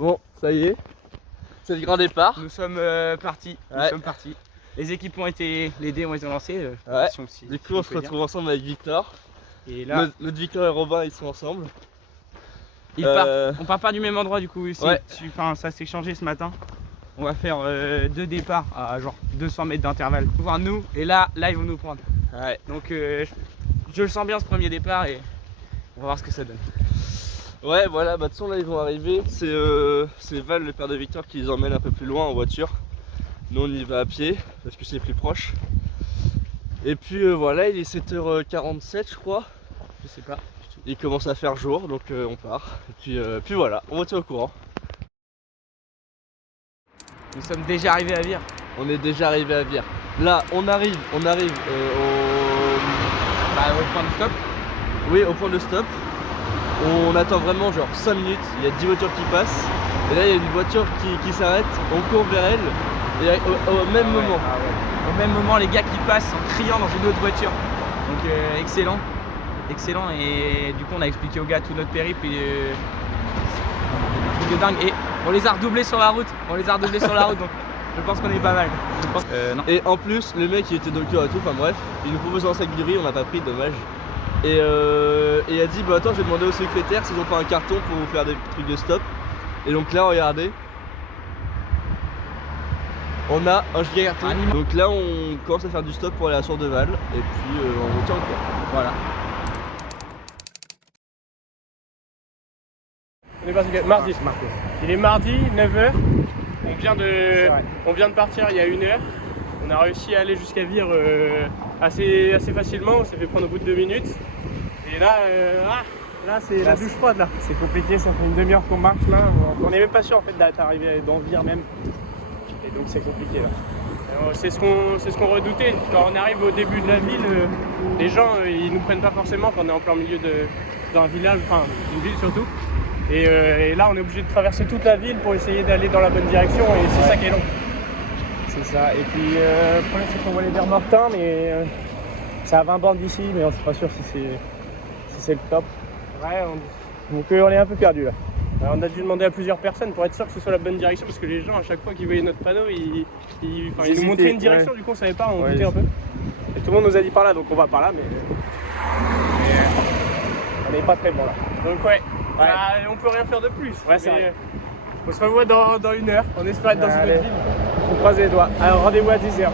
Bon, ça y est, c'est le grand départ. Nous sommes partis. Les équipes les dés ont été lancés. Du coup, on se retrouve ensemble avec Victor. Et là, notre Victor et Robin, ils sont ensemble. On part pas du même endroit du coup. Ouais. Ça s'est changé ce matin. On va faire 2 départs à genre 200 mètres d'intervalle. Voir nous et là ils vont nous prendre. Ouais. Donc je le sens bien ce premier départ et on va voir ce que ça donne. Ouais, voilà, bah de toute façon là ils vont arriver. C'est Val, le père de Victor, qui les emmène un peu plus loin en voiture. Nous on y va à pied parce que c'est plus proche. Et puis voilà, il est 7h47 je crois. Je sais pas. Il commence à faire jour donc on part. Et puis voilà, on va tenir au courant. Nous sommes déjà arrivés à Vire. On est déjà arrivé à Vire. Là on arrive au point de stop. Oui, au point de stop. On attend vraiment genre 5 minutes, il y a 10 voitures qui passent. Et là il y a une voiture qui s'arrête, on court vers elle. Et au même moment. Au même moment, les gars qui passent en criant dans une autre voiture. Donc excellent. Et du coup on a expliqué aux gars tout notre périple et truc de dingue. Et on les a redoublés sur la route. Donc je pense qu'on est pas mal. Non. Et en plus le mec il était docteur et tout, enfin bref, il nous propose un sac de riz, on n'a pas pris, dommage. Et il a dit bah attends, je vais demander aux secrétaires s'ils ont pas un carton pour vous faire des trucs de stop. Et donc là regardez, on a un giga carton. Donc là on commence à faire du stop pour aller à Sourdeval. Et puis on tient encore. Voilà. On est parti mardi. Il est mardi, 9h. On vient de partir il y a 1h. On a réussi à aller jusqu'à Vire assez facilement. On s'est fait prendre au bout de 2 minutes. Et là c'est la douche froide là. C'est compliqué, ça fait une demi-heure qu'on marche là. On n'est même pas sûr en fait d'être arrivé dans Vire même. Et donc c'est compliqué là. C'est ce qu'on redoutait. Quand on arrive au début de la ville, les gens ils nous prennent pas forcément quand on est en plein milieu d'un village, enfin d'une ville surtout. Et là on est obligé de traverser toute la ville pour essayer d'aller dans la bonne direction et c'est ça qui est long. C'est ça. Et puis le problème c'est qu'on va aller vers Mortain, mais c'est à 20 bornes d'ici, mais on n'est pas sûr si c'est le top. Ouais, donc on est un peu perdu là. Alors, on a dû demander à plusieurs personnes pour être sûr que ce soit la bonne direction parce que les gens à chaque fois qu'ils voyaient notre panneau ils nous montraient une direction, du coup on savait pas, on doutait un peu. Et tout le monde nous a dit par là, donc on va par là, mais on n'est pas très bon là. Donc ouais. On peut rien faire de plus. Ouais, on se revoit dans 1h. On espère être dans une autre ville. On croise les doigts. Alors rendez-vous à 10h.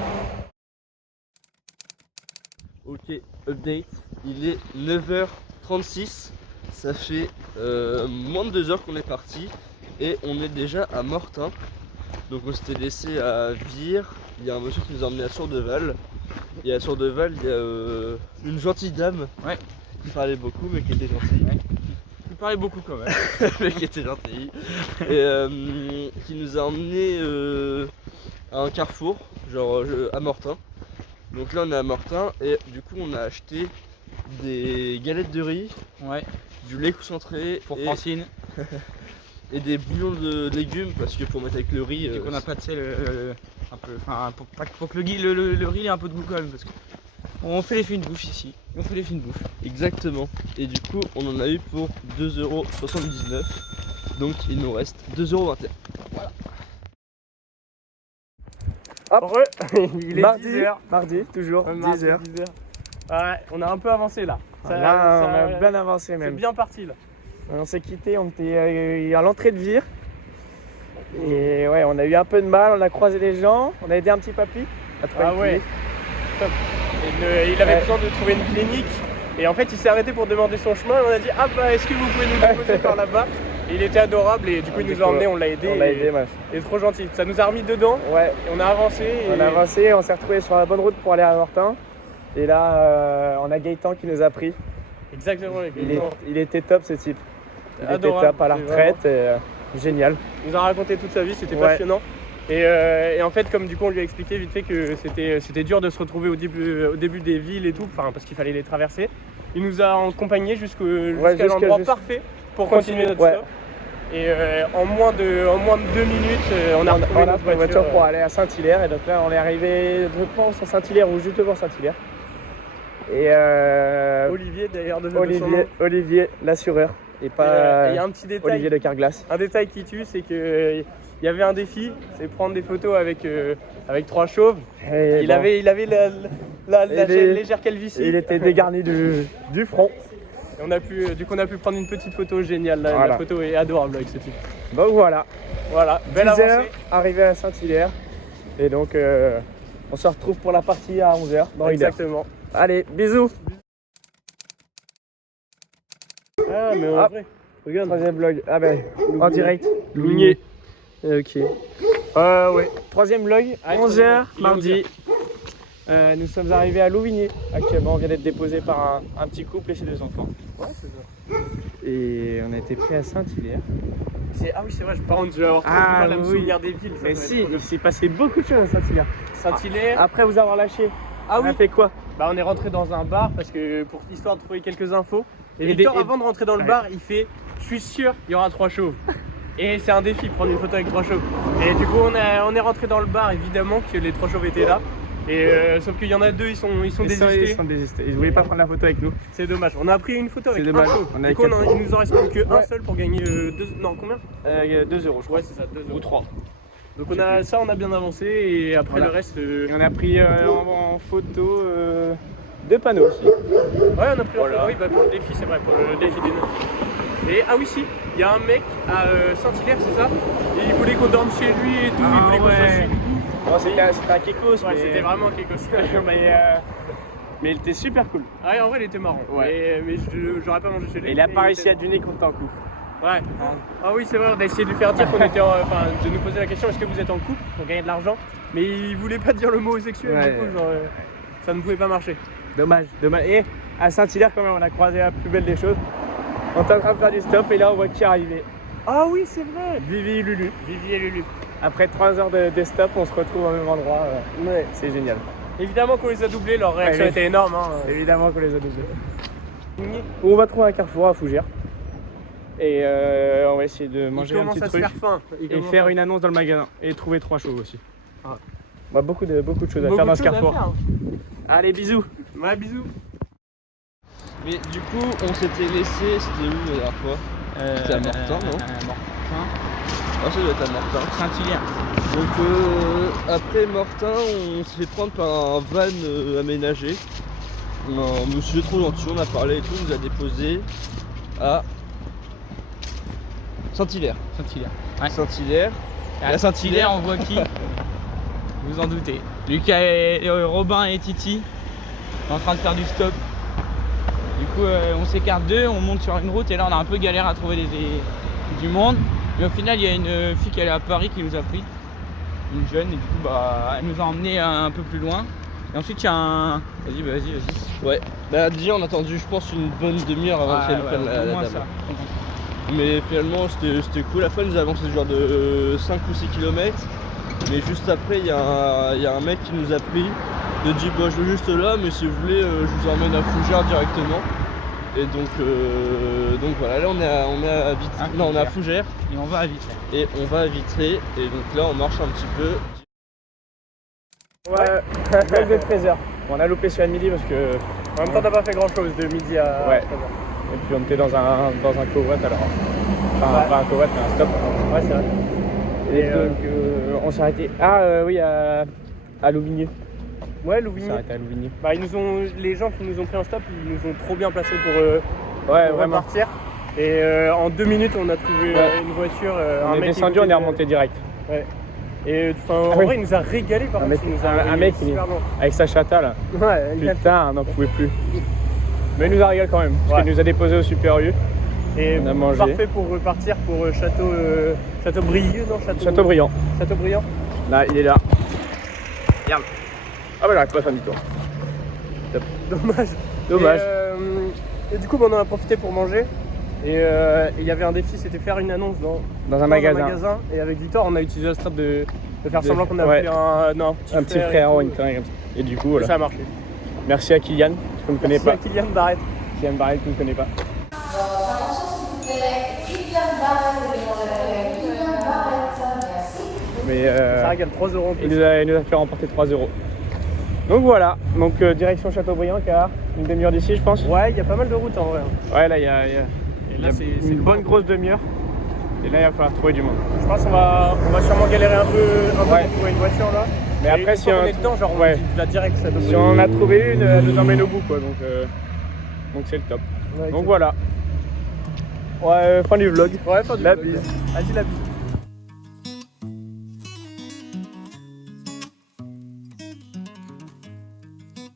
Ok, update. Il est 9h36. Ça fait moins de 2 heures qu'on est parti. Et on est déjà à Mortain. Donc on s'était laissé à Vire. Il y a un monsieur qui nous a emmené à Sourdeval. Et à Sourdeval, il y a une gentille dame qui parlait beaucoup mais qui était gentille. Il parlait beaucoup quand même. Mais qui était gentil. Et qui nous a emmené à un carrefour, genre à Mortain. Donc là on est à Mortain et du coup on a acheté des galettes de riz, du lait concentré pour Francine et des bouillons de légumes parce que pour mettre avec le riz. Qu'on n'a pas de sel un peu, enfin pour que le riz ait un peu de goût quand même parce que on fait les fines bouches ici. Exactement. Et du coup on en a eu pour 2,79 €. Donc il nous reste 2,21 €. Voilà. Hop. Il est 10h. Mardi, toujours 10h. Ouais, on a un peu avancé là. On a bien avancé même. C'est bien parti là. On s'est quitté, on était à l'entrée de Vire. Et ouais, on a eu un peu de mal, on a croisé les gens, on a aidé un petit papy à trouver une clinique. Top. Il avait besoin de trouver une clinique. Et en fait, il s'est arrêté pour demander son chemin. Et on a dit ah bah est-ce que vous pouvez nous déposer par là-bas. Et il était adorable et du coup il nous a emmenés, on l'a aidé. Il est trop gentil. Ça nous a remis dedans. Ouais. Et on a avancé. On s'est retrouvés sur la bonne route pour aller à Mortain. Et là, on a Gaëtan qui nous a pris. Exactement. Il était top ce type. Il adorable, était top à la retraite. Génial. Il nous a raconté toute sa vie, c'était passionnant. Et en fait, comme du coup on lui a expliqué vite fait que c'était dur de se retrouver au début des villes et tout, parce qu'il fallait les traverser. Il nous a accompagnés jusqu'à l'endroit parfait pour continuer notre stop. Et en moins de 2 minutes, on a retrouvé notre voiture pour aller à Saint-Hilaire. Et donc là, on est arrivé, je pense, à Saint-Hilaire ou juste devant Saint-Hilaire. Et Olivier d'ailleurs, Olivier, l'assureur. et pas Il y a un petit détail. Olivier de Carglass. Un détail qui tue, c'est que il y avait un défi, c'est prendre des photos avec 3 chauves. Et Il bon, avait la légère calvitie. il était dégarni du front. Et on a pu prendre une petite photo géniale. Voilà. La photo est adorable avec ce type. Donc voilà, Voilà, belle 10 heures, avancée. arrivé à Saint-Hilaire. Et donc on se retrouve pour la partie à 11h dans 1 heure. Exactement. Allez, bisous. Ah, mais en Ah. vrai, regarde. Troisième vlog, ah ben en direct. Lougnier. Ok. Ouais. Troisième vlog, Ah, 11h, il est mardi. Nous sommes arrivés à Louvigné. Actuellement, on vient d'être déposé par un petit couple et ses 2 enfants. Ouais, c'est ça. Et on a été pris à Saint-Hilaire. Ah oui, c'est vrai, par contre, je vais avoir trop Ah, du mal à me oui. souvenir des villes. ça Mais va si, être trop il s'est passé beaucoup de choses à Saint-Hilaire. Saint-Hilaire. Après vous avoir lâché, Ah on oui. a fait quoi? Bah, on est rentré dans un bar parce que pour histoire de trouver quelques infos. Et Et Victor, des- avant de rentrer dans le Ouais. bar, il fait je suis sûr, il y aura 3 chauves. Et c'est un défi, prendre une photo avec 3 chauves. Et du coup, on est rentré dans le bar, évidemment que les 3 chauves étaient là. Et sauf qu'il y en a 2, ils sont désistés. Ils voulaient pas prendre la photo avec nous. C'est dommage. On a pris une photo avec C'est un dommage. chauve. On a Du coup, il nous en reste plus qu'un Ouais. seul pour gagner 2. Non, combien 2 euros, je crois. Ouais, c'est ça, 2 Ou 3. Donc on a bien avancé et après Voilà. le reste. Et on a pris en photo 2 panneaux aussi. Ouais, on a pris Voilà. oui, bah, pour le défi, c'est vrai, pour le défi des noms. Et ah oui, si, il y a un mec à Saint-Hilaire, c'est ça? Et il voulait qu'on dorme chez lui et tout, il voulait qu'on se fasse une bouffe. Bon, c'était un Kekos, Ouais, mais c'était vraiment quelque chose. mais il était super cool. Ah ouais, en vrai, il était marrant. Ouais. Mais j'aurais pas mangé chez lui. Et il a mais pas il réussi était à deviner qu'on était en couple. marrant. Ouais. Ah oui, c'est vrai, on a essayé de lui faire dire qu'on était enfin, de nous poser la question est-ce que vous êtes en couple pour gagner de l'argent? Mais il voulait pas dire le mot sexuel, Ouais. du coup, genre, ça ne pouvait pas marcher. Dommage. Et à Saint-Hilaire, quand même, on a croisé la plus belle des choses. On est en train de faire du stop et là, on voit qui est arrivé. Ah oui, c'est vrai. Vivi et Lulu. Vivi et Lulu. Après 3 heures de stop, on se retrouve au même endroit. Ouais. C'est génial. Évidemment qu'on les a doublés, leur réaction Ouais, était énorme. Hein. Évidemment qu'on les a doublés. On va trouver un carrefour à Fougères. Et on va essayer de manger Il un commence petit à se truc. faire faim. Et faire une annonce dans le magasin. Et trouver 3 chauves aussi. Ah. On a beaucoup de choses à Beaucoup faire dans de ce choses à carrefour. faire, hein. Allez, bisous. Ouais, bisous. Mais du coup, on s'était laissé, c'était où la dernière fois? C'était à Mortain, non? Mortain. Ah, ça doit être à Mortain. Saint-Hilaire. Donc après Mortain, on s'est fait prendre par un van aménagé. Un monsieur trop gentil, on a parlé et tout, il nous a déposé à Saint-Hilaire. Saint-Hilaire. Ouais. Saint-Hilaire. Et à Saint-Hilaire, on voit qui? Vous en doutez. Lucas et Robin et Titi sont en train de faire du stop. Du coup, on s'écarte d'eux, on monte sur une route et là, on a un peu galère à trouver du monde. Mais au final, il y a une fille qui est à Paris qui nous a pris, une jeune, et du coup, bah, elle nous a emmenés un peu plus loin. Et ensuite, il y a un. Vas-y. Ouais. Bah déjà on a attendu je pense une bonne demi-heure avant qu'elle prenne la au moins dame. ça. Mais finalement c'était cool. À la fin il nous a avancé genre de 5 ou 6 km. Mais juste après il y a un mec qui nous a pris. Il a dit bah je veux juste là mais si vous voulez je vous emmène à Fougères directement. Et donc voilà, là on est à Vitré. Non, on est à Fougères Et on va à Vitré. et on va à Vitré. Et donc là on marche un petit peu. Ouais, vlog de 13h. On a loupé celui de midi parce que. En même temps, t'as pas fait grand chose de midi à. Ouais. 13h. Et puis on était dans un covoit alors. Enfin, Ouais. pas un covoit, mais un stop. Ouais, c'est vrai. Et Et, donc on s'est arrêté. Oui, à Louvigné. Ouais, On s'est Louvigny. arrêté à Louvigné. Bah, les gens qui nous ont pris en stop, ils nous ont trop bien placés pour Ouais, pour vraiment. repartir. Et en 2 minutes, on a trouvé Ouais. une voiture. On un est mec qui descendu, on est écoutait- remonté direct. Et enfin, Ah en oui. vrai, il nous a régalé par Un contre. mec- Il nous a un régalé mec, il est- super loin. Avec sa chata là. Ouais, Putain, on n'en pouvait plus. Mais il nous a régalé quand même. Parce Ouais. qu'il nous a déposé au Super U. Et On a mangé. parfait pour repartir pour Châteaubriand, non Châteaubriand. Châteaubriand. Là, il est là. Regarde. Ah bah j'arrive pas à faire du tour. Dommage. Dommage. Et du coup, on en a profité pour manger. Et il y avait un défi, c'était faire une annonce Dans un magasin. Et avec Victor, on a utilisé la strat de faire De- semblant qu'on a ouais. pris un Un petit et frère tout. ou une connerie comme ça. Et du coup, Et voilà. ça a marché. Merci à Kylian, que je ne connais pas. C'est Kylian Barrett. Kylian Barrett, que je ne connais pas. Mais Ça régale 3 € en il plus. nous a fait remporter 3 euros. Donc voilà, donc direction Châteaubriand, car une demi-heure d'ici, je pense. Ouais, il y a pas mal de routes en vrai. Ouais, là, il y a Et là, c'est une bonne grosse demi-heure. Et là, il va falloir trouver du monde. Je pense qu'on va sûrement galérer un peu Ouais. pour trouver une voiture là. Mais après, une si fois on, qu'on est dedans, genre ouais. on dit la direct ça si on en a trouvé une, elle nous emmène au bout, quoi. Donc c'est le top. Ouais, Donc voilà. Ouais, fin du vlog. Ouais, pas du La vlog. bise. Vas-y, la bise.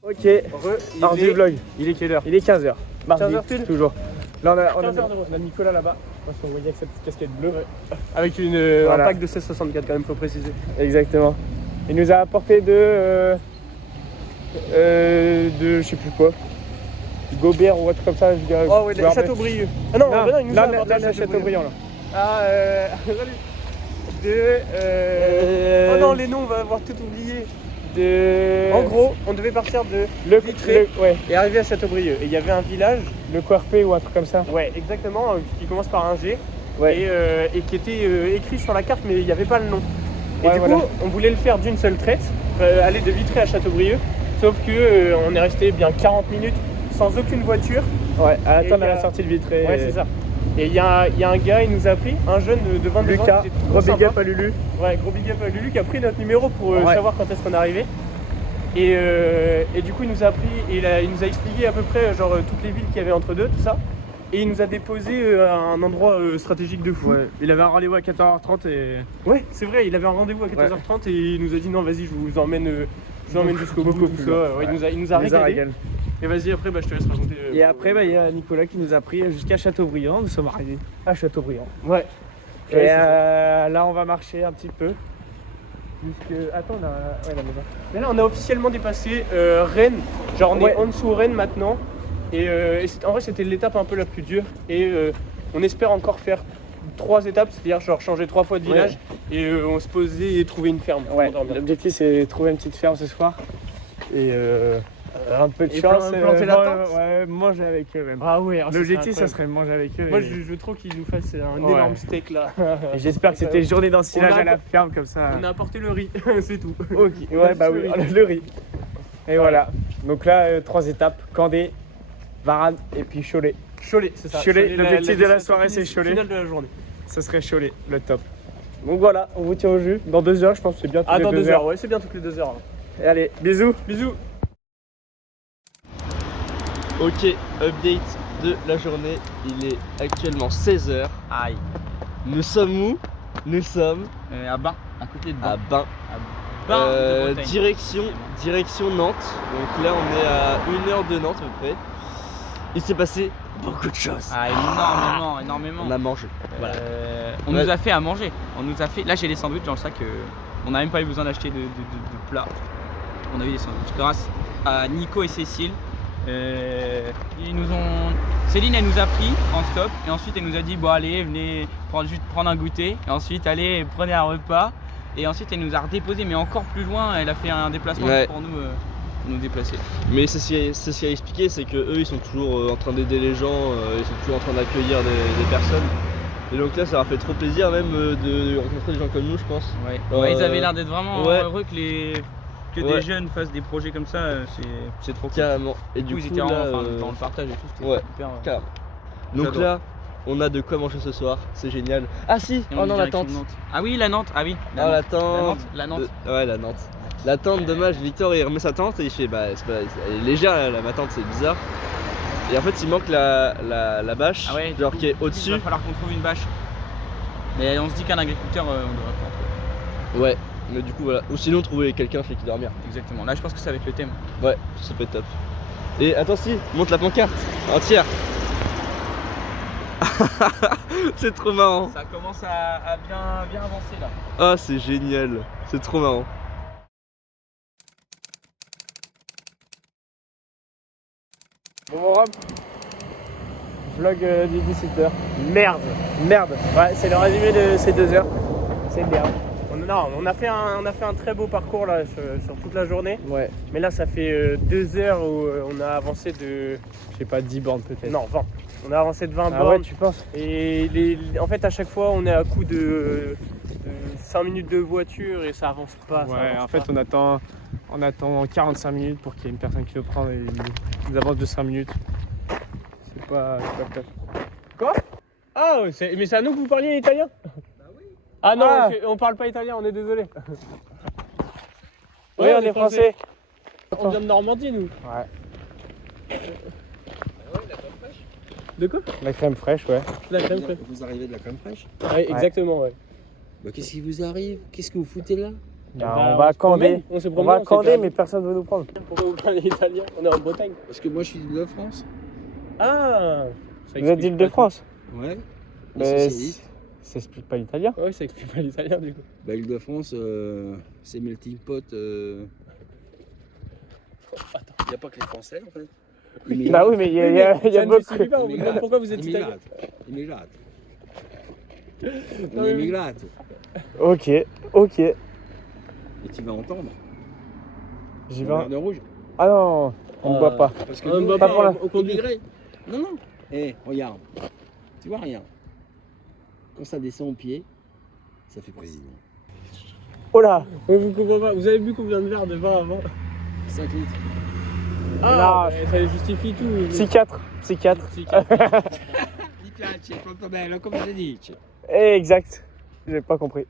Ok, fin du vlog. Il est quelle heure? Il est 15h. Mardi, 15h pile toujours. Là, on a 15h de on a Nicolas là-bas. parce qu'on voyait que cette petite casquette bleue. Avec Voilà. un pack de 1664 quand même, faut préciser. Exactement. Il nous a apporté de je sais plus quoi. Gobert ou un truc comme ça. Je dirais, Oh ouais, je me rappelle. Châteaubrieux. Ah non, bah non, il nous a apporté là, le Châteaubriand là. Ah, oh non, les noms, on va avoir tout oublié. En gros, on devait partir de Vitré ouais, et arriver à Châteaubrieux. Et il y avait un village, le Coirpé ou un truc comme ça. ouais, exactement, qui commence par un G Ouais. et qui était écrit sur la carte, mais il n'y avait pas le nom. Et Ouais, du voilà. coup, on voulait le faire d'une seule traite, aller de Vitré à Châteaubrieux. Sauf que on est resté bien 40 minutes sans aucune voiture. Ouais, à attendre Et à la sortie de Vitré. Ouais, c'est ça. Et il y a un gars, il nous a pris, un jeune de 22 ans Lucas, qui était trop gros big sympa. up à Lulu. Ouais, gros big up à Lulu qui a pris notre numéro pour Ouais. savoir quand est-ce qu'on arrivait. Et du coup, il nous a pris et il nous a expliqué à peu près genre toutes les villes qu'il y avait entre deux, tout ça. Et il nous a déposé à un endroit stratégique de fou. Ouais, il avait un rendez-vous à 14h30 et. Ouais, c'est vrai, il avait un rendez-vous à 14h30 et il nous a dit non, vas-y, je vous emmène jusqu'au bout, beaucoup tout plus ça. loin. Ouais, Ouais. il nous a régalé. régalé. Et vas-y, après, je te laisse raconter. Et après, il y a Nicolas qui nous a pris jusqu'à Châteaubriand. Nous sommes arrivés à Châteaubriand. Ouais. Et Ouais, c'est ça. là, on va marcher un petit peu. Attends, on a. Ouais, la maison. Mais là, on a officiellement dépassé Rennes. Genre, on Ouais. est en dessous Rennes maintenant. Et en vrai, c'était l'étape un peu la plus dure. Et on espère encore faire 3 étapes, c'est-à-dire genre changer 3 fois de village. Et on se posait et trouver une ferme. Ouais, pour dormir. l'objectif c'est de trouver une petite ferme ce soir. Et un peu de Et chance. planter la tente. Ouais, manger avec eux même. Ah ouais, L'objectif ça serait de manger avec eux. Moi, et- je veux trop qu'ils nous fassent un Ouais. énorme steak là. et j'espère que c'était une journée d'ensilage On a- à la ferme comme ça. On a apporté le riz, c'est tout. Ok, ouais, bah oui, le riz. Et voilà. Donc là, 3 étapes Candé, Varane et puis Cholet. Cholet, c'est ça. Cholet, l'objectif de la destination soirée, c'est Cholet. Finale de la journée. Ce serait Cholet, le top. Donc voilà, on vous tient au jus. Dans 2 heures, je pense que c'est bien toutes Ah, les dans 2 2 heures, ouais, c'est bien toutes les 2 heures. Et allez, bisous. Bisous. Ok, update de la journée. Il est actuellement 16h. Aïe. Nous sommes où? Nous sommes À Bain, à côté de Bain. à Bain. Bain de Bretagne. Direction Nantes. Donc là, on est à 1 heure de Nantes à peu près. Il s'est passé beaucoup de choses. Ah, énormément. On a mangé. Voilà. On Ouais. nous a fait à manger. On nous a fait. Là, j'ai les sandwichs dans le sac. On n'a même pas eu besoin d'acheter de plats. On a eu des sandwichs grâce à Nico et Cécile. Ils nous ont. Céline, elle nous a pris en stop et ensuite elle nous a dit bon allez, venez juste prendre un goûter et ensuite allez prenez un repas et ensuite elle nous a redéposé mais encore plus loin. Elle a fait un déplacement Ouais. pour nous déplacer. Mais c'est ce qui a expliqué, c'est que eux ils sont toujours en train d'aider les gens, ils sont toujours en train d'accueillir des personnes. Et donc là ça leur fait trop plaisir même de rencontrer des gens comme nous je pense. Ouais, ils avaient l'air d'être vraiment ouais. heureux que Ouais. des jeunes fassent des projets comme ça, c'est trop cool. Carrément. Et Du coup, ils étaient là, vraiment dans le partage et tout, c'était ouais. super. carrément. Donc J'adore. là on a de quoi manger ce soir, c'est génial. Ah si, Et on oh est non la direction tente. de Nantes. Ah oui, la Nantes, ah oui. Ah la La tente. Nantes, la Nantes. Ouais la Nantes. La tente, dommage, Victor il remet sa tente et il fait bah elle est légère ma tente, c'est bizarre. Et en fait il manque la bâche, Ah ouais, genre du coup, qui est Il au-dessus. va falloir qu'on trouve une bâche. Mais on se dit qu'un agriculteur, on devrait pas en trouver. Ouais, mais du coup voilà. Ou sinon trouver quelqu'un chez qui dormir. Exactement. Là, je pense que ça va être le thème. Ouais, ça peut être top. Et attends si, monte la pancarte entière. C'est trop marrant. Ça commence à bien avancer là. Ah c'est génial, c'est trop marrant. Bon, Rob. Vlog du 17h. Merde. Merde. Ouais, c'est le résumé de ces 2 heures. C'est merde. On a fait un très beau parcours là sur toute la journée. Ouais. Mais là, ça fait 2 heures où on a avancé de. Je sais pas, 10 bornes peut-être. Non, 20. On a avancé de 20 Ah bornes. ouais, tu penses? Et en fait, à chaque fois, on est à coup de 5 minutes de voiture et ça avance pas. ça Ouais, avance en fait, pas. on attend 45 minutes pour qu'il y ait une personne qui nous prenne et il nous avance de 5 minutes. C'est pas top. Quoi ? Ah, mais c'est à nous que vous parliez italien? Ah non, on parle pas italien, on est désolé. Oui, on est français. On vient de Normandie, nous. Ouais. De quoi? La crème fraîche, ouais. La crème fraîche. Vous arrivez de la crème fraîche? Ouais, exactement, ouais. Bah, qu'est-ce qui vous arrive? Qu'est-ce que vous foutez là? On va à Candé. On s'est On promené, va à s'est Candé, perdu. mais personne ne veut nous prendre. Pourquoi vous parlez italien? On est en Bretagne. Parce que moi je suis de France. Ah, Vous êtes d'Île-de-France? Ouais. Mais ça explique pas l'italien. Oui, ça explique pas l'italien du coup. Bah, Île-de-France, c'est melting pot. Attends, Il n'y a pas que les Français en fait. Bah oui, mais il y a ça ne beaucoup. justifie pas, on vous demande pourquoi vous êtes italien. Immigrate. Non, On est mais- immigrate. Ok. Et tu vas entendre. J'y Le vais. verre de rouge. Ah non, on ne boit pas. Parce que On nous, boit pas pour la- on conduirait. Non, non. Eh, regarde. Tu vois rien. Quand ça descend au pied, ça fait président. Oh là. On vous comprend pas. Vous avez bu combien de verres de vin avant? 5 litres. Ah, Non, mais ça justifie tout. mais- Psychiatre. Psychiatre. Dispiace, molto bello, come si dice. Exact. J'ai pas compris.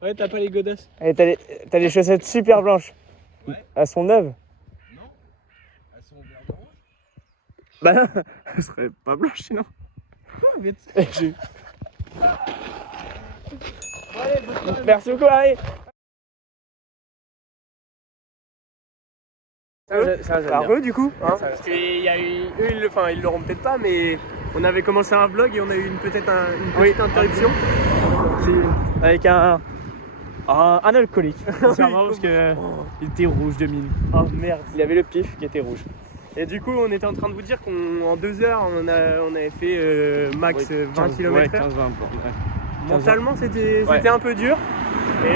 Ouais, t'as pas les godasses. Et t'as les chaussettes super blanches. Ouais. Elles sont neuves. Non. Elles sont verre de rouge. Bah non, elles seraient pas blanches sinon. Merci beaucoup, Harry. Heureux du coup. Hein. Parce qu'il y a eu, eux, ils l'auront peut-être pas, mais on avait commencé un vlog et on a eu une petite interruption. Avec un alcoolique. Sincèrement, parce que il était rouge de mine. Oh merde. Il y avait le pif qui était rouge. Et du coup, on était en train de vous dire qu'en 2 heures, on avait fait max 20 km/h. 15-20. Mentalement, c'était un peu dur. Et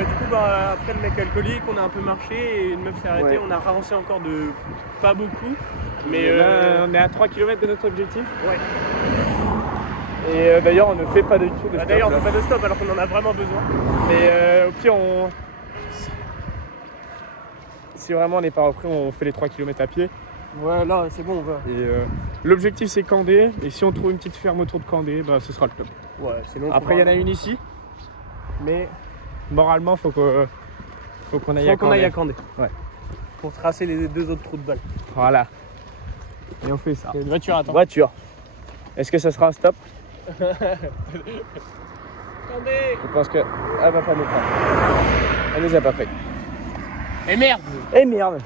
du coup, bah, après le mec alcoolique, on a un peu marché et une meuf s'est arrêtée. Ouais. On a avancé encore de pas beaucoup. Mais Là, on est à 3 km de notre objectif. ouais. Et d'ailleurs, on ne fait pas de stop. Bah, d'ailleurs, on fait pas de stop alors qu'on en a vraiment besoin. Mais au pire, si vraiment on n'est pas repris, on fait les 3 km à pied. Ouais, là, c'est bon, on va. Et l'objectif, c'est Candé. Et si on trouve une petite ferme autour de Candé, bah, ce sera le top. Ouais, sinon. Après, il y en a une ici. Mais moralement, faut qu'on aille à Candé. Candé. Ouais. Pour tracer les 2 autres trous de balle. Voilà. Et on fait ça. Il y a une voiture, attends. Voiture. Est-ce que ça sera un stop? Candé. Je pense que. Elle va pas nous prendre. Elle nous a pas pris. Et merde. Eh merde.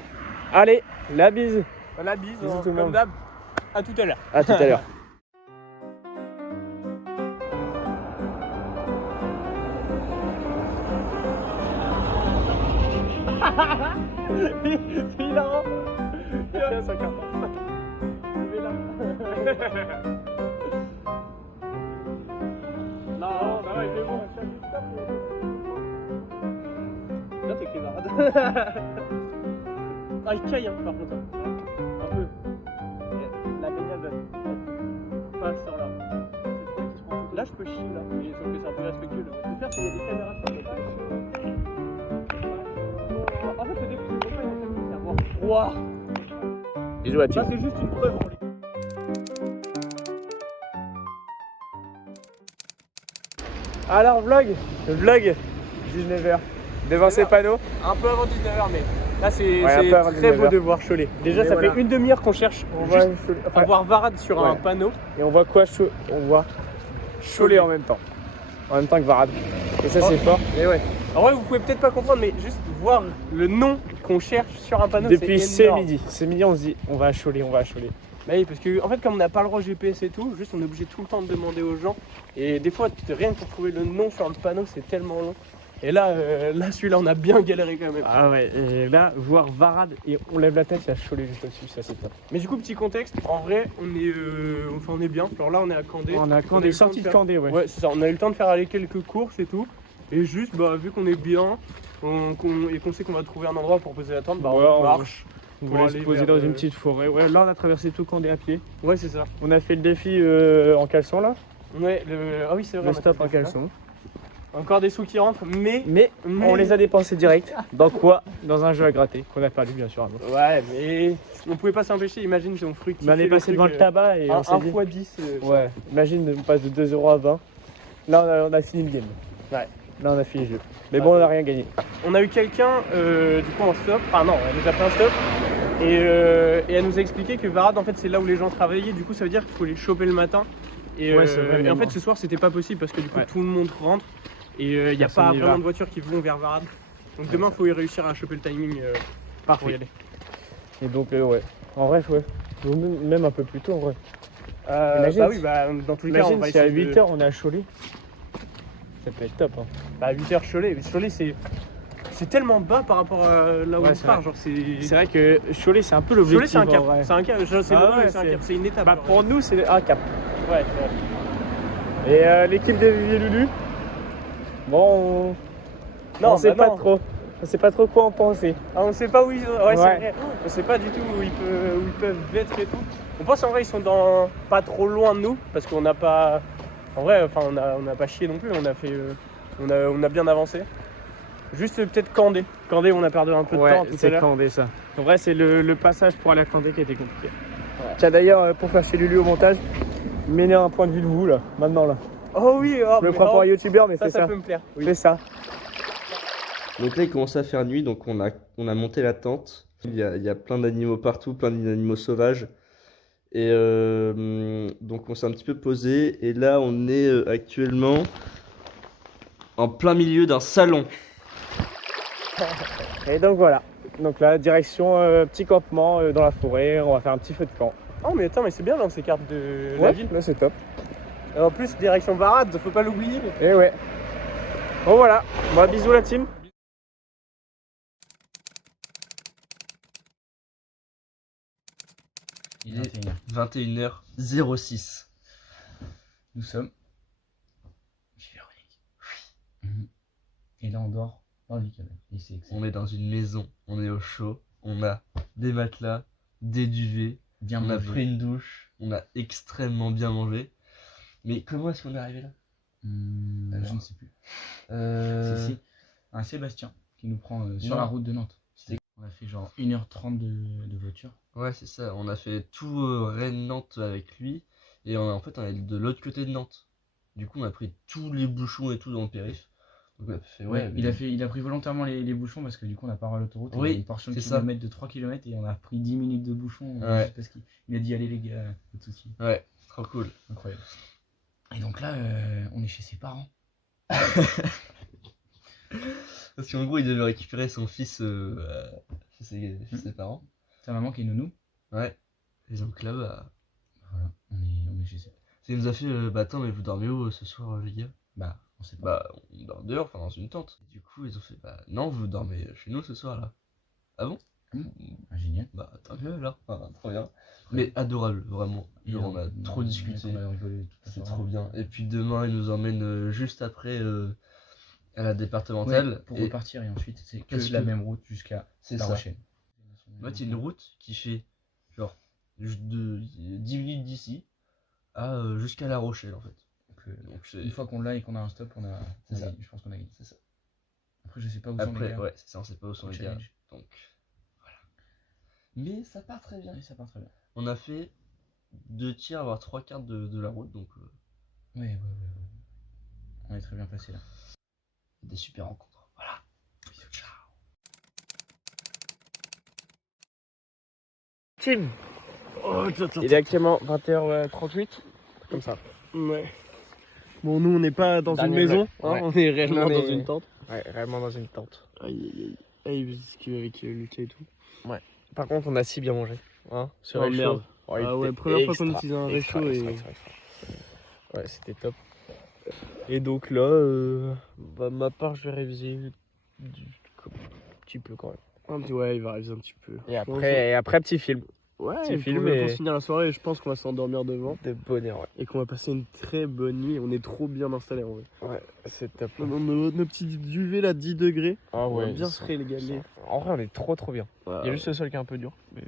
Allez, la bise. La bise, Bisous hein, tout le comme monde. d'hab. À tout à l'heure. À tout à l'heure. C'est hilarant. Il a sa carte. Il est là. Non, bah ouais, il est bon. Là, t'écris Varade. Ah, il caille, hein, par contre. Un peu. La baignade. Pas sur là. Là, je peux chier, là. Mais sauf que c'est un peu respectueux. Le faire, c'est qu'il y a des caméras sur le en fait, le début du combat, c'est avoir froid. Bisous à tous. Ça, c'est juste une preuve pour les. Alors, vlog. Le vlog. 19h. Devant ces panneaux. Un peu avant 19h, mais là, c'est Ouais, un peu avant très beau 19h. de voir Cholet. Déjà, Et ça voilà. fait une demi-heure qu'on cherche On juste voit, à voir Varade sur un Ouais. panneau. et on voit quoi? On voit Cholet en même temps. En même temps que Varade. Et ça, Oh. c'est fort. Et ouais. En vrai, vous pouvez peut-être pas comprendre, mais juste voir le nom qu'on cherche sur un panneau, Depuis c'est ce énorme. midi. Ce midi, on se dit, on va à Cholet, on va à Cholet. Bah oui, parce que en fait, comme on n'a pas le droit GPS et tout, juste on est obligé tout le temps de demander aux gens. Et des fois, rien que pour trouver le nom sur le panneau, c'est tellement long. Et là, celui-là, on a bien galéré quand même. Ah ouais, et là, voir Varade et on lève la tête, il y a Cholet juste au-dessus, ça c'est top. Mais du coup, petit contexte, en vrai, on est bien. Alors là, on est à Candé. On a eu Candé, le sortie temps de faire- Candé, ouais. Ouais, c'est ça. On a eu le temps de faire aller quelques courses et tout. Et juste, bah, vu qu'on est bien et qu'on sait qu'on va trouver un endroit pour poser la tente, bah, Ouais, on on marche. On pour voulait se aller poser vers, dans une petite forêt. Ouais, là, on a traversé tout Candé à pied. Ouais, c'est ça. On a fait le défi en caleçon, là. Ouais, ah oui, c'est vrai. Le on a stop fait en ça. caleçon. Encore des sous qui rentrent, mais on les a dépensés direct. Dans quoi? Dans un jeu à gratter, qu'on a perdu bien sûr avant. Ouais, mais on pouvait pas s'empêcher. Imagine si on fructifiait. Mais on est passé devant le tabac et on s'est dit... fois 10. Ouais, imagine on passe de 2 € à 20. Là on a fini le game. Ouais. Là on a fini le jeu. Mais bon, on n'a rien gagné. On a eu quelqu'un du coup en stop. Enfin non, elle nous a fait un stop. Et elle nous a expliqué que Varade en fait c'est là où les gens travaillaient. Du coup ça veut dire qu'il faut les choper le matin. Et, Ouais, c'est vrai, et en fait ce soir c'était pas possible parce que du coup tout le monde rentre. Et il n'y a Personne pas n'y vraiment va. de voitures qui vont vers Varade. Donc demain il faut y réussir à choper le timing pour y aller. Et donc ouais. En vrai, ouais. Même un peu plus tôt en vrai. Imagine Bah oui, bah dans tous les cas on Imagine va si à essayer 8h on est à Cholet. Ça peut être top. Hein. Bah 8h Cholet. Cholet c'est tellement bas par rapport à là où Ouais, on c'est part. vrai. Genre c'est. C'est vrai que Cholet c'est un peu Cholet l'objectif. c'est un cap. en vrai. C'est un cap. C'est Ah ouais, c'est un c'est- cap. C'est une étape. Bah genre. pour nous c'est un cap. Ouais. Et l'équipe de Vivier Lulu, bon, on sait pas trop. On sait pas trop quoi en penser. Ah, on sait pas où ils sont. Ouais, c'est Ouais. vrai. On sait pas du tout où ils peuvent être et tout. On pense en vrai ils sont pas trop loin de nous parce qu'on n'a pas. En vrai, enfin on n'a pas chié non plus. On a fait. On a bien avancé. Juste peut-être Candé. Candé, on a perdu un peu de temps tout à c'est l'heure. Candé ça. En vrai c'est le passage pour aller à Candé qui a été compliqué. Ouais. Tiens d'ailleurs pour faire chez Lulu au montage, menez un point de vue de vous là, maintenant là. Oh oui, Je me prends pour un youtubeur mais ça c'est ça. peut me plaire. Oui. Fais ça. Donc là, il commence à faire nuit, donc on a monté la tente. Il y a plein d'animaux partout, plein d'animaux sauvages. Et donc on s'est un petit peu posé. Et là, on est actuellement en plein milieu d'un salon. Et donc voilà. Donc là, direction petit campement dans la forêt. On va faire un petit feu de camp. Oh mais attends, mais c'est bien là, on s'écarte de la ville. Là c'est top. Et en plus, direction Varade, faut pas l'oublier. Et ouais. Bon voilà. Bon, bisous la team. Il est 21h06. Nous sommes chez Véronique. Et là on dort dans le lit quand même. Et c'est excellent. On est dans une maison, on est au chaud, on a des matelas, des duvets, Bien on a mangé. pris une douche, on a extrêmement bien mangé. Mais comment est-ce qu'on est arrivé là? Je ne sais plus. C'est un Sébastien qui nous prend sur Non. la route de Nantes. On a fait genre 1h30 de voiture. Ouais, c'est ça. On a fait tout Rennes-Nantes avec lui. Et en fait, on est de l'autre côté de Nantes. Du coup, on a pris tous les bouchons et tout dans le périph'. Donc, on a fait, Ouais, il a pris volontairement les bouchons parce que du coup on a pas l'autoroute. Oui, Il y a une portion de c'est ça. kilomètre de 3 km et on a pris 10 minutes de bouchons Ouais. juste parce qu'il a dit allez les gars, pas de soucis. Ouais, trop cool. Incroyable. Et donc là, on est chez ses parents. Parce qu'en gros, il devait récupérer son fils chez ses parents. Sa maman qui est nounou. Ouais. Et donc là, bah, Voilà, on est chez ses. ça nous a fait, bah attends, mais vous dormez où ce soir, les gars? Bah, on sait pas. Bah, on dort dehors, enfin dans une tente. Et du coup, ils ont fait, bah non, vous dormez chez nous ce soir là. Ah bon? Ah, génial. Bah, tant mieux alors. Enfin, trop bien. Mais adorable, vraiment. Et Genre, on a trop discuté. On a rigolé toute la C'est soirée. trop bien. Et puis demain, ils nous emmènent juste après à la départementale. Ouais, pour et repartir et ensuite c'est que Parce la que- même route jusqu'à c'est La ça. Rochelle. En fait, il y a une route qui fait genre de 10 minutes d'ici à jusqu'à La Rochelle en fait. Donc c'est Une fois qu'on l'a et qu'on a un stop, C'est ça. je pense qu'on a gagné. c'est ça. Après, je sais pas où sont les Après, gars. ouais, c'est ça, on sait pas où sont les gars. Challenge. Donc voilà. Mais ça part très bien. Ouais, ça part très bien. On a fait 2 tiers, voire 3 quarts de la route, donc Ouais. On est très bien passé là. des super rencontres. Voilà. Bisous, ciao. Team. Il est actuellement 20h38. Comme ça. Ouais. Bon, nous on n'est pas dans Dernier une maison, bloc. Ouais. on est réellement On est- dans une tente. Ouais, réellement dans une tente. Aïe, avec Lucas et tout. Par contre, on a si bien mangé. Hein, sur Oh, les merde. chauds. il Ah ouais, était première fois qu'on extra, utilise un extra, réchaud et- extra. Ouais, c'était top. Et donc là, bah, ma part, je vais réviser un petit peu quand même. Ouais, il va réviser un petit peu. Et après petit film. Ouais, petit pour film pour et- finir la soirée, je pense qu'on va s'endormir devant De bonheur, ouais. et qu'on va passer une très bonne nuit. On est trop bien installés en vrai. Ouais, c'est top. On a nos petits duvets là, 10 degrés. Ah On va ouais, bien ça- se régaler. En vrai, on est trop bien. Ouais, Il y a juste le sol qui est un peu dur. Mais,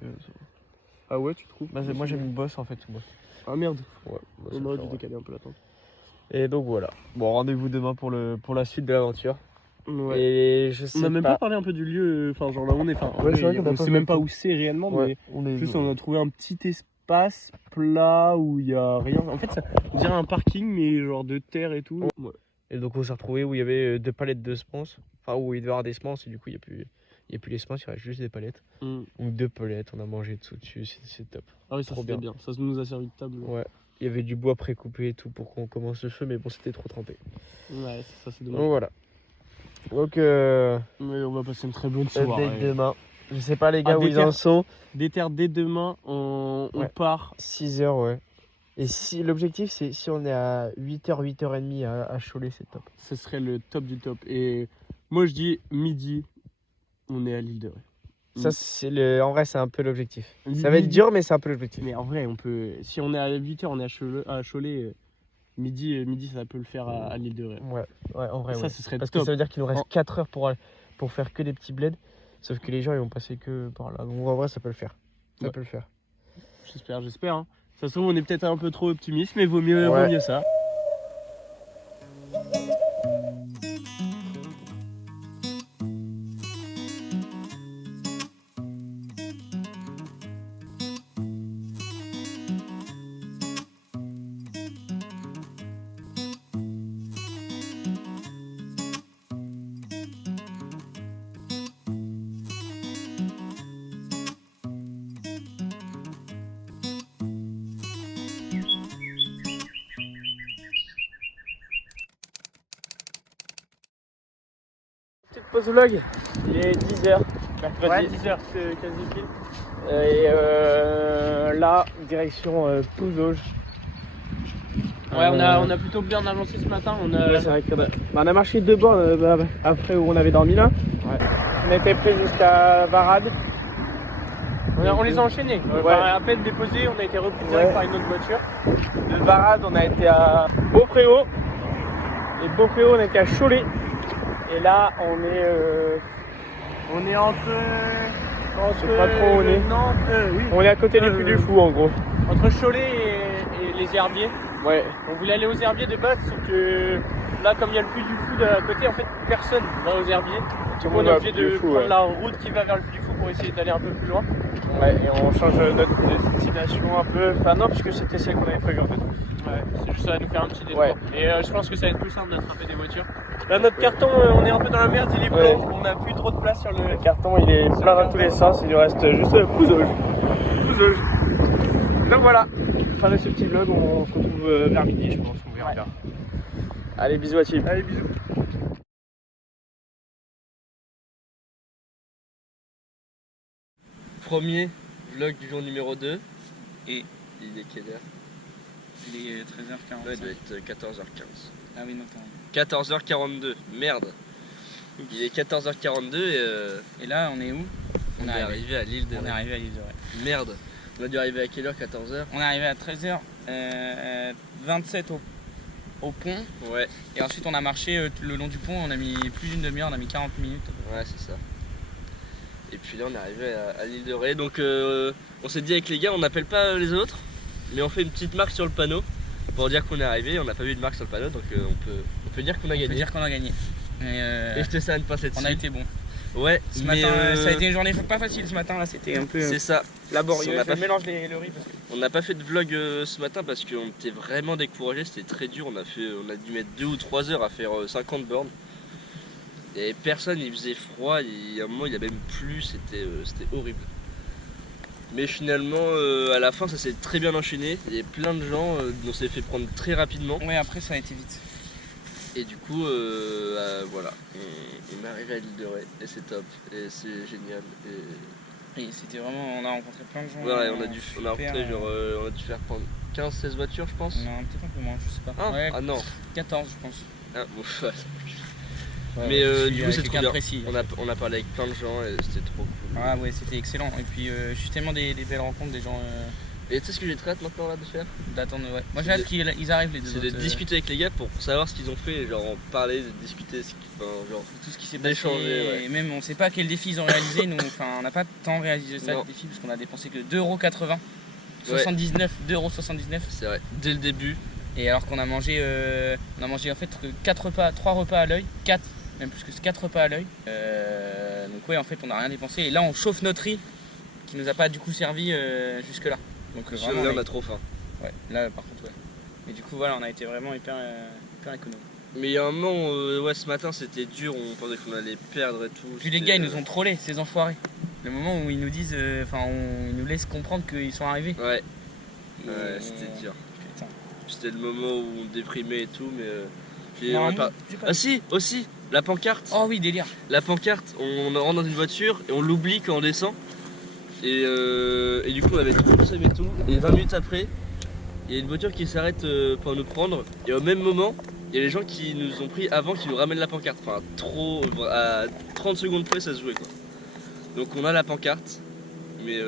Ah ouais, tu trouves? moi, j'aime une bosse en fait. Moi. Ah merde, Ouais, on aurait dû décaler un peu la tente. Et donc voilà. Bon, rendez-vous demain pour la suite de l'aventure. Ouais. Et je sais On a même pas. pas parlé un peu du lieu, enfin genre là où on est, enfin Ouais, c'est vrai qu'on a on pas sait fait même le pas tour. où c'est réellement, Ouais, on est mais juste on a trouvé un petit espace plat où il y a rien. En fait, ça on dirait un parking mais genre de terre et tout. Ouais. Et donc on s'est retrouvé où il y avait 2 palettes de semences. Enfin, où il devait y avoir des semences et du coup il y a plus les semences, il reste juste des palettes. Mm. Donc 2 palettes, on a mangé dessus, c'est top. Ah oui, ça Trop c'était bien. bien. Ça nous a servi de table. Ouais. Il y avait du bois précoupé et tout pour qu'on commence le feu, mais bon, c'était trop trempé. Ouais, ça c'est Donc dommage. voilà. Donc, Mais on va passer une très bonne soirée. update demain. Je sais pas les gars où ils déter. en sont. Déterre dès demain, on Ouais. part. 6h, ouais. Et si l'objectif, c'est si on est à 8h, 8h30 à Cholet, c'est top. Ce serait le top du top. Et moi je dis midi, on est à l'île de Ré. Ça, en vrai, c'est un peu l'objectif. Ça Midi. va être dur, mais c'est un peu l'objectif. Mais en vrai, on peut. Si on est à 8h, on est à Cholet, midi, ça peut le faire à l'île de Ré. Ouais, en vrai, Ça, ouais. ce serait Parce top. que ça veut dire qu'il nous reste 4 heures pour faire que des petits bleds. Sauf que les gens, ils vont passer que par là. Donc en vrai, ça peut le faire. Ça Ouais. peut le faire. J'espère. Hein. Ça se trouve, on est peut-être un peu trop optimiste, mais vaut mieux ça. Petite pause vlog, il est 10h. Ouais, 10h, c'est quasi pile. Et là, direction Pouzauges. Ouais, on a plutôt bien avancé ce matin. C'est vrai qu'on a marché 2 bornes après où on avait dormi là. Ouais. On était pris jusqu'à Varade. On les a enchaînés. Ouais. Enfin, à peine déposés, on a été repris direct Ouais. par une autre voiture. De Varade, on a été à Beaupréau. Et Beaupréau, on a été à Cholet. Et là, on est entre Je sais pas trop où on est. Nantes, oui. on est à côté du Puy du Fou en gros. Entre Cholet et les Herbiers. Ouais. On voulait aller aux Herbiers de base, sauf que là, comme il y a le Puy du Fou de côté, en fait, personne va aux Herbiers. Tout le On monde est va au obligé Puy du de Fou, prendre ouais. la route qui va vers le Puy du Fou pour essayer d'aller un peu plus loin. Ouais, et on change notre destination un peu. Enfin non, parce que c'était celle qu'on avait prévue en fait. Ouais, c'est juste ça va nous faire un petit détour. Ouais. Et je pense que ça va être plus simple d'attraper des voitures. Là, notre carton, on est un peu dans la merde, il est Ouais. blanc. On n'a plus trop de place sur le. Le carton il est plein dans tous les sens, il lui reste juste Pouzauges. Donc voilà, fin de ce petit vlog, on se retrouve vers midi je pense, on verra bien. Allez bisous à team. Allez, bisous. Premier vlog du jour numéro 2. Et il est quelle heure? Il est 13h40. Ouais, il doit être 14h15. Ah oui, non, 14h42, merde. Il est 14h42 Et là, on est où? on est arrivé à l'île de On est Ré. arrivé à l'île de Ré. Merde. On a dû arriver à quelle heure? 14h? On est arrivé à 13h27 au pont. Ouais, Et ensuite, on a marché le long du pont. On a mis plus d'une demi-heure, on a mis 40 minutes. ouais, c'est ça. Et puis là, on est arrivé à l'île de Ré. Donc, on s'est dit avec les gars, on n'appelle pas les autres, mais on fait une petite marque sur le panneau pour dire qu'on est arrivé. On n'a pas vu de marque sur le panneau, donc on peut dire qu'on a On peut gagné. dire qu'on a gagné. Et je te sers une pincée dessus. On a été bon. Ouais, Ce mais matin, ça a été une journée pas facile ce matin. Là, c'était un peu c'est ça. laborieux. On n'a Je pas mélange le riz parce que On n'a pas fait de vlog ce matin parce qu'on était vraiment découragés, c'était très dur. On a dû mettre 2 ou 3 heures à faire 50 bornes. Et personne, il faisait froid, à un moment il a même plu, c'était horrible. Mais finalement, à la fin, ça s'est très bien enchaîné. Il y avait plein de gens, on s'est fait prendre très rapidement. ouais, après ça a été vite. Et du coup, voilà, on est arrivé à l'île de Ré et c'est top, et c'est génial. Et c'était vraiment, on a rencontré plein de gens. Ouais, on a super, rencontré on a dû faire prendre 15-16 voitures, je pense. Non, peut-être un peu moins, je sais pas. Ah, Ouais, ah non, 14 je pense. ah, bon, ouais. Ouais, Mais je suis du coup, c'est trop quelqu'un de bien. précis. On a parlé avec plein de gens et c'était trop cool. Ah ouais, c'était excellent. Et puis je suis tellement des belles rencontres, des gens Et tu sais ce que j'ai très hâte maintenant là de faire? d'attendre. Ouais. Moi j'ai hâte qu'ils arrivent les deux. C'est de autres, discuter avec les gars pour savoir ce qu'ils ont fait, genre en parler, de discuter, genre tout ce qui s'est passé. d'échanger, ouais. Et même on sait pas quel défi ils ont réalisé. Nous, enfin, on n'a pas tant réalisé ça Non. le défi parce qu'on a dépensé que 2,80€. 79, 2,79€. c'est vrai. Dès le début, Et alors qu'on a mangé, en fait 3 repas à l'œil, 4, même plus que 4 repas à l'œil. Donc ouais, en fait on n'a rien dépensé. Et là on chauffe notre riz qui nous a pas du coup servi jusque là. Donc vraiment, on a trop faim. Ouais, là par contre ouais. Mais du coup voilà, on a été vraiment hyper économe. Mais il y a un moment, ouais, ce matin c'était dur, on pensait qu'on allait perdre et tout. Puis les gars ils nous ont trollés, ces enfoirés. Le moment où ils nous disent, ils nous laissent comprendre qu'ils sont arrivés. Ouais, ouais, c'était dur. Putain. C'était le moment où on déprimait et tout, mais Non, on a pas... Ah si, aussi, la pancarte. Oh oui, délire. La pancarte, on rentre dans une voiture et on l'oublie quand on descend. Et du coup on avait tout le seum et tout. Et 20 minutes après, il y a une voiture qui s'arrête pour nous prendre. Et au même moment, il y a les gens qui nous ont pris avant qui nous ramènent la pancarte. Enfin, à 30 secondes près ça se jouait quoi. Donc on a la pancarte, mais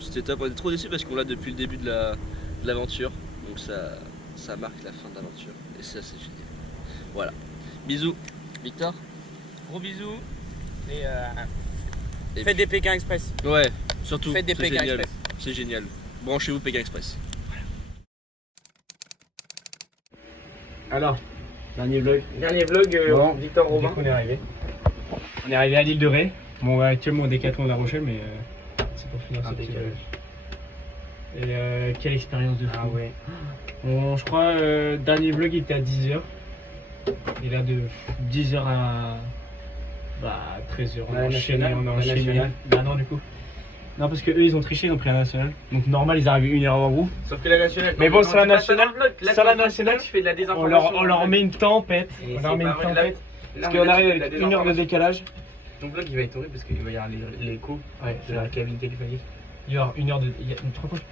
c'était top, on est trop déçus parce qu'on l'a depuis le début de l'aventure. Donc ça marque la fin de l'aventure. Et ça c'est génial. Voilà. Bisous. Victor. Gros bisous. Et faites des Pékin Express. Ouais, surtout. Faites des Pékin génial. Express. C'est génial. Branchez-vous Pékin Express. Alors, dernier vlog. Bon, Victor Robin. On est arrivé. On est arrivé à l'île de Ré. Bon, actuellement au Décathlon de La Rochelle, mais c'est pour finir ce petit voyage. Et quelle expérience de fou. Ah ouais. Bon, je crois dernier vlog il était à 10h. Et là de 10h à 13h. On a enchaîné. Bah non du coup. Non parce que eux ils ont triché, ils ont pris la nationale. Donc normal ils arrivent 1 heure avant vous. Sauf que la nationale. Mais bon sur la nationale, tu fais de la on désinformation. leur met une tempête. Et On leur met une c'est pas vrai, tempête. là, Parce on qu'on a arrive fait de la avec 1 heure de décalage. Ton vlog il va être horrible parce qu'il va y avoir l'écho de la cabine téléphonique. Il y a 1 heure de,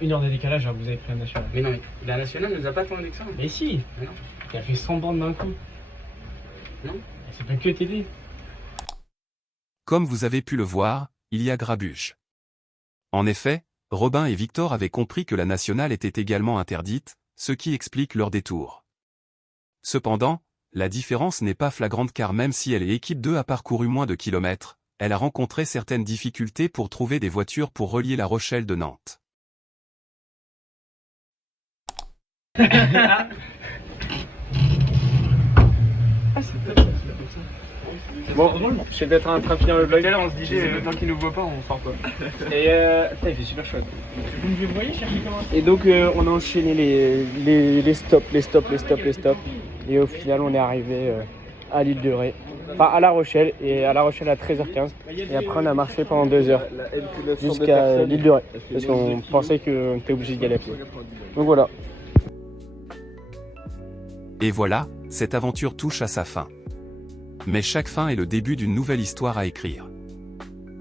une heure de décalage alors que vous avez pris la nationale. Mais non, mais la nationale nous a pas tant avec ça. Mais si. Mais non. Il a fait 100 bandes d'un coup. Non. Ça peut que t'aider. Comme vous avez pu le voir, il y a grabuge. En effet, Robin et Victor avaient compris que la nationale était également interdite, ce qui explique leur détour. Cependant, la différence n'est pas flagrante car même si elle et équipe 2 a parcouru moins de kilomètres, elle a rencontré certaines difficultés pour trouver des voitures pour relier La Rochelle de Nantes. Bon, je vais peut-être en train de finir le vlog. Là on se disait, le temps qu'ils nous voient pas, on sort pas. Et putain, il fait super chouette. Vous voyez, chercher comment. Et donc on a enchaîné les stops. Et au final on est arrivé à l'île de Ré. Enfin à La Rochelle, et à La Rochelle à 13h15. Et après on a marché pendant 2 heures jusqu'à l'île de Ré. Parce qu'on pensait qu'on était obligé d'y aller à pied. Donc voilà. Et voilà, cette aventure touche à sa fin. Mais chaque fin est le début d'une nouvelle histoire à écrire.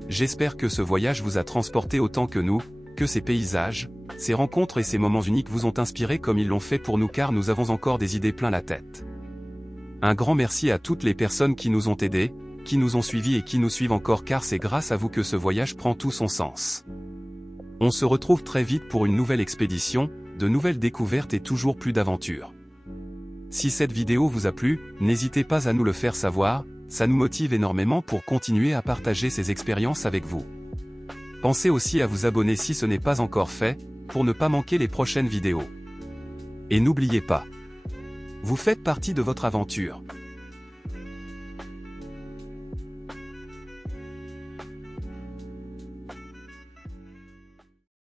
J'espère que ce voyage vous a transporté autant que nous, que ces paysages, ces rencontres et ces moments uniques vous ont inspiré comme ils l'ont fait pour nous car nous avons encore des idées plein la tête. Un grand merci à toutes les personnes qui nous ont aidés, qui nous ont suivis et qui nous suivent encore car c'est grâce à vous que ce voyage prend tout son sens. On se retrouve très vite pour une nouvelle expédition, de nouvelles découvertes et toujours plus d'aventures. Si cette vidéo vous a plu, n'hésitez pas à nous le faire savoir, ça nous motive énormément pour continuer à partager ces expériences avec vous. Pensez aussi à vous abonner si ce n'est pas encore fait, pour ne pas manquer les prochaines vidéos. Et n'oubliez pas, vous faites partie de votre aventure.